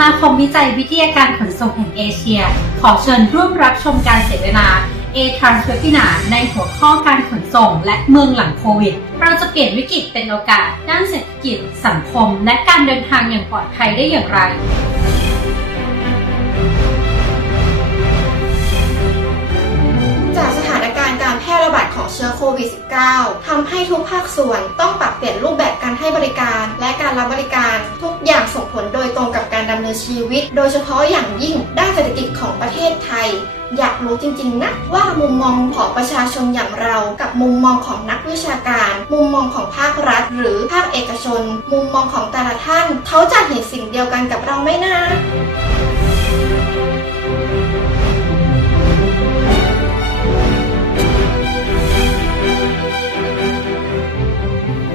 มาคมวิจัยวิทยาการขนส่งแห่งเอเชีย ขอเชิญร่วมรับชมการเสวนา A Trans Webinar ในหัวข้อการขนส่งและเมืองหลังโควิด เราจะเปลี่ยนวิกฤตเป็นโอกาส ด้านเศรษฐกิจ สังคม และการเดินทางอย่างปลอดภัยได้อย่างไรจากสถานการณ์การแพร่ระบาดของเชื้อโควิด -19 ทำให้ทุกภาคส่วนต้องปรับเปลี่ยนรูปแบบการให้บริการ และการรับบริการทุกอย่างส่งผลโดยตรงกับำเนินชีวิต โดยเฉพาะอย่างยิ่งด้านเศรษฐกิจของประเทศไทย อยากรู้จริงๆนะว่ามุมมองของประชาชนอย่างเรากับมุมมองของนักวิชาการ มุมมองของภาครัฐ หรือภาคเอกชน มุมมองของแต่ละท่าน เขาจะเห็นสิ่งเดียวกันกับเราไหมนะ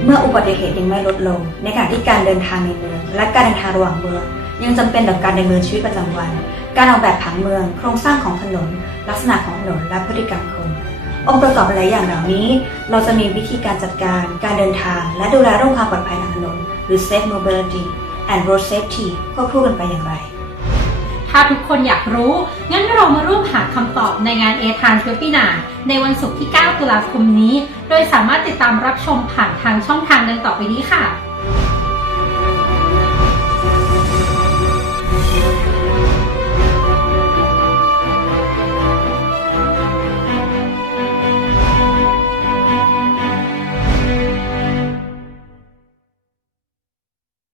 เมื่ออุบัติเหตุยังไม่ลดลง ในขณะที่การเดินทางในเมือง และการเดินทางระหว่างเมือง ยังจำเป็นต่อการดำเนินชีวิตประจำวัน การออกแบบผังเมือง โครงสร้างของถนน ลักษณะของถนนและพฤติกรรมคน องค์ประกอบหลายอย่างเหล่านี้ เราจะมีวิธีการจัดการ การเดินทาง และดูแลเรื่องความปลอดภัยทางถนน หรือ safe mobility and road safety ควบคู่กันไปอย่างไรถ้าทุกคนอยากรู้ งั้นเรามาร่วมหาคำตอบในงาน A Trans Webinar ในวันศุกร์ที่ 9 ตุลาคมนี้ โดยสามารถติดตามรับชมผ่านทางช่องทางดังต่อไปนี้ค่ะ